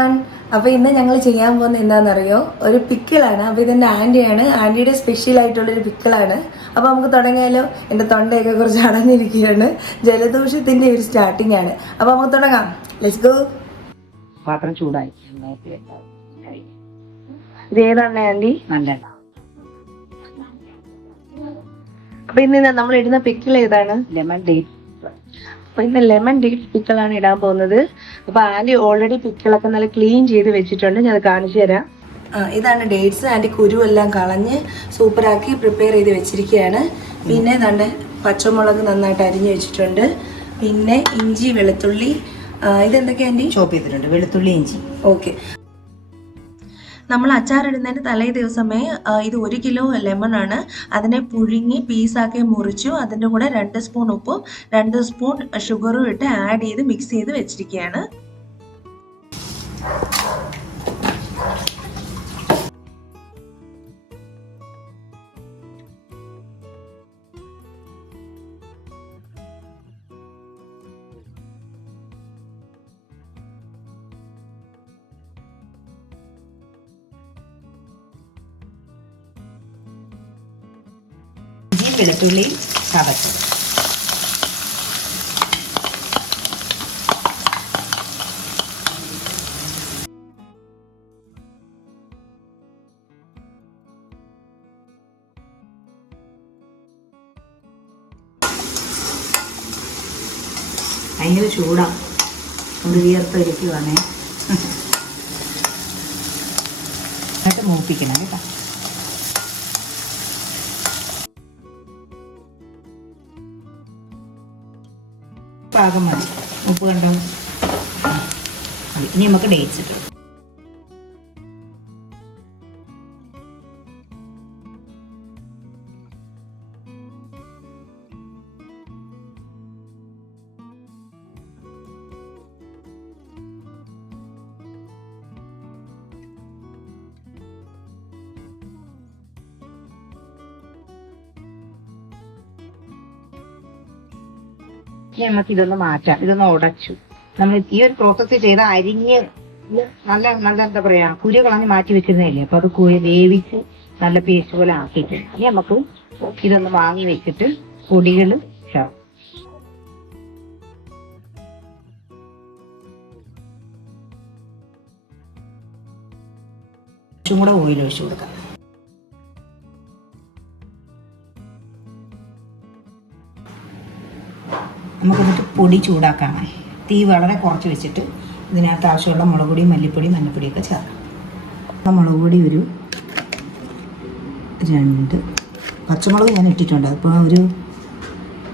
Everyone. അപ്പോൾ ഇന്ന് ഞങ്ങൾ ചെയ്യാൻ പോകുന്നത് എന്താണെന്നറിയോ? ഒരു പിക്കിളാണ്. അപ്പോൾ ഇതെൻ്റെ ആൻറ്റിയാണ്, ആൻറ്റിയുടെ സ്പെഷ്യൽ ആയിട്ടുള്ളൊരു പിക്കിളാണ്. അപ്പോൾ നമുക്ക് തുടങ്ങിയാലോ? എൻ്റെ തൊണ്ടയൊക്കെ കുറച്ച് അടഞ്ഞിരിക്കുകയാണ്, ജലദോഷത്തിൻ്റെ ഒരു സ്റ്റാർട്ടിംഗ് ആണ്. അപ്പോൾ നമുക്ക് തുടങ്ങാം. Let's go. പാത്രം ചൂടായി. ഇത് ഏതാണ് ആൻറ്റി? നല്ല. അപ്പോൾ ഇന്ന് നമ്മൾ ഇടുന്ന പിക്കിൾ ഏതാണ്? Lemon date. അപ്പോൾ ഇന്ന് ലെമൺ ഡേറ്റ് പിക്കിളാണ് ഇടാൻ പോകുന്നത്. അപ്പോൾ ആൻറ്റി ഓൾറെഡി പിക്കിളൊക്കെ നല്ല ക്ലീൻ ചെയ്ത് വെച്ചിട്ടുണ്ട്, ഞാൻ അത് കാണിച്ചു തരാം. ഇതാണ് ഡേറ്റ്സ്. ആൻറ്റി കുരുവെല്ലാം കളഞ്ഞ് സൂപ്പറാക്കി പ്രിപ്പയർ ചെയ്ത് വെച്ചിരിക്കുകയാണ്. പിന്നെ നല്ല പച്ചമുളക് നന്നായിട്ട് അരിഞ്ഞ് വെച്ചിട്ടുണ്ട്. പിന്നെ ഇഞ്ചി, വെളുത്തുള്ളി, ഇതെന്തൊക്കെയാ ആൻറ്റി? ചോപ്പ് ചെയ്തിട്ടുണ്ട്, വെളുത്തുള്ളി, ഇഞ്ചി. ഓക്കെ. നമ്മൾ അച്ചാറിടുന്നതിന് തലേ ദിവസമേ ഇത് 1 കിലോ ലെമൺ ആണ്, അതിനെ പുഴുങ്ങി പീസാക്കി മുറിച്ചു. അതിൻ്റെ കൂടെ 2 സ്പൂൺ ഉപ്പും 2 സ്പൂൺ ഷുഗറും ഇട്ട് ആഡ് ചെയ്ത് മിക്സ് ചെയ്ത് വെച്ചിരിക്കുകയാണ്. വെളുത്തുള്ളി ചതച്ചു. ഭയങ്കര ചൂടാണ്, അത് വിയർത്തൊരിക്കുവാണേ. എന്നിട്ട് മൂപ്പിക്കണം കേട്ടോ. പാകം മതി, ഉപ്പ് കണ്ടോ? ഇനി നമുക്ക് ഡേറ്റ്സ് ഇട്ടു. നമുക്ക് ഇതൊന്ന് മാറ്റാം. ഇതൊന്ന് ഉടച്ചു. നമ്മൾ ഈ ഒരു പ്രോസസ്സ് ചെയ്ത അരിഞ്ഞ് നല്ല നല്ല എന്താ പറയാ, കുരു കളഞ്ഞ് മാറ്റി വെച്ചിരുന്നില്ലേ, അപ്പൊ അത് വേവിച്ച് നല്ല പേസ്റ്റ് പോലെ ആക്കിയിട്ട് ഇനി നമുക്ക് ഇതൊന്ന് വാങ്ങി വെച്ചിട്ട് പൊടികൾ ചേർക്കും. കുറച്ചും കൂടെ ഓയിൽ ഒഴിച്ചു കൊടുക്കാം. നമുക്കിതിട്ട് പൊടി ചൂടാക്കാനായി തീ വളരെ കുറച്ച് വെച്ചിട്ട് ഇതിനകത്ത് ആവശ്യമുള്ള മുളക് പൊടി, മല്ലിപ്പൊടി, മഞ്ഞൾപ്പൊടിയൊക്കെ ചേർക്കാം. മുളക് പൊടി ഒരു 2 പച്ചമുളക് ഞാൻ ഇട്ടിട്ടുണ്ട്, അതിപ്പോൾ ഒരു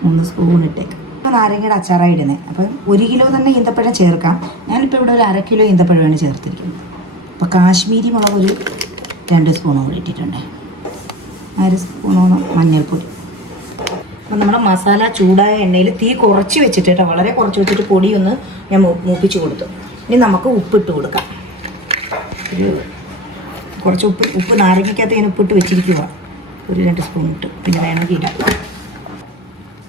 3 സ്പൂൺ ഇട്ടേക്കാം. ഇപ്പോൾ നാരങ്ങയുടെ അച്ചാറായി ഇടുന്നത്. അപ്പം 1 കിലോ തന്നെ ഈന്തപ്പഴം ചേർക്കാം. ഞാനിപ്പോൾ ഇവിടെ ഒരു 1/2 കിലോ ഈന്തപ്പഴമാണ് ചേർത്തിരിക്കുന്നത്. അപ്പോൾ കാശ്മീരി മുളക് ഒരു 2 സ്പൂണോളം ഇട്ടിട്ടുണ്ട്. 1/2 സ്പൂണോളം മഞ്ഞൾപ്പൊടി. അപ്പം നമ്മുടെ മസാല ചൂടായ എണ്ണയിൽ തീ കുറച്ച് വെച്ചിട്ട് കേട്ടോ, വളരെ കുറച്ച് വെച്ചിട്ട് പൊടിയൊന്ന് ഞാൻ മൂപ്പിച്ച് കൊടുത്തു. ഇനി നമുക്ക് ഉപ്പിട്ട് കൊടുക്കാം. ഒരു കുറച്ച് ഉപ്പ് നാരങ്ങയ്ക്കകത്ത് ഞാൻ ഉപ്പിട്ട് വെച്ചിരിക്കുക, ഒരു 2 സ്പൂൺ ഇട്ട്. പിന്നെ വേണമെങ്കിൽ ഇടാം.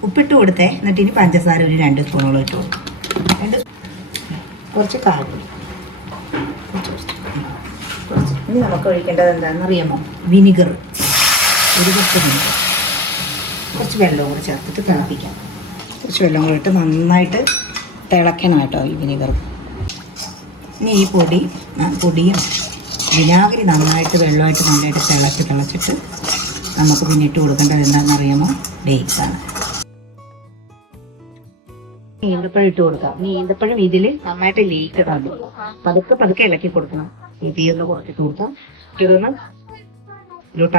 ഉപ്പിട്ട് കൊടുത്തേ. എന്നിട്ട് ഇനി പഞ്ചസാര ഒരു 2 സ്പൂണോളം ഇട്ട് കൊടുക്കും. കുറച്ച് കാര്യം ഇനി നമുക്ക് ഒഴിക്കേണ്ടത് എന്താണെന്ന് അറിയാമോ? വിനിഗർ, ഒരു കപ്പ് വിനിഗർ. കുറച്ച് വെള്ളവും കൂടെ ചേർത്തിട്ട് തിളപ്പിക്കാം. കുറച്ച് വെള്ളം കൂടെ ഇട്ട് നന്നായിട്ട് തിളയ്ക്കണം കേട്ടോ ഈ വിനീഗർ. ഇനി ഈ പൊടിയും വിനാഗിരി നന്നായിട്ട് വെള്ളമായിട്ട് നന്നായിട്ട് തിളച്ചിട്ട് നമുക്ക് പിന്നെ ഇട്ട് കൊടുക്കേണ്ടത് എന്താണെന്ന് അറിയാമോ? ഡേറ്റ്സ് ആണ്. ഈന്തപ്പഴം ഇട്ട് കൊടുക്കാം. ഇനി ഈന്തപ്പഴം ഇതിൽ നന്നായിട്ട് ലീക്കതാണ്, പതുക്കെ ഇളക്കി കൊടുക്കണം. ഈ തീയൊന്ന് കുറച്ചിട്ട് കൊടുക്കാം. ഇതൊന്ന് ഇതിലോട്ട്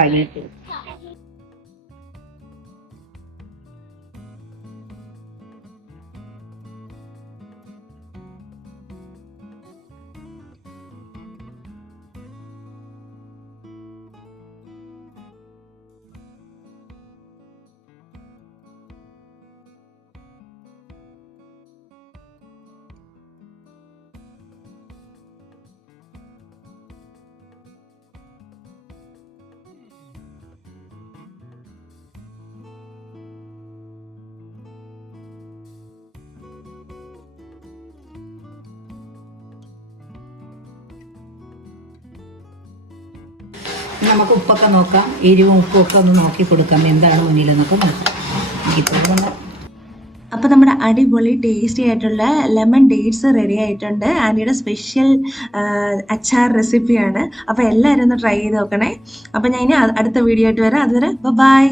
നമുക്ക് ഉപ്പൊക്കെ നോക്കാം, എരിവും ഉപ്പും ഒക്കെ ഒന്ന് നോക്കി കൊടുക്കാം, എന്താണ് മുന്നിലെന്നൊക്കെ നോക്കാം. എനിക്ക് തോന്നുന്നു. അപ്പോൾ നമ്മുടെ അടിപൊളി ടേസ്റ്റി ആയിട്ടുള്ള ലെമൺ ഡേറ്റ്സ് റെഡി ആയിട്ടുണ്ട്. ആൻറ്റിയുടെ സ്പെഷ്യൽ അച്ചാർ റെസിപ്പിയാണ്. അപ്പോൾ എല്ലാവരും ഒന്ന് ട്രൈ ചെയ്ത് നോക്കണേ. അപ്പോൾ ഞാൻ ഇനി അടുത്ത വീഡിയോ ആയിട്ട് വരാം. അതുവരെ ബൈ.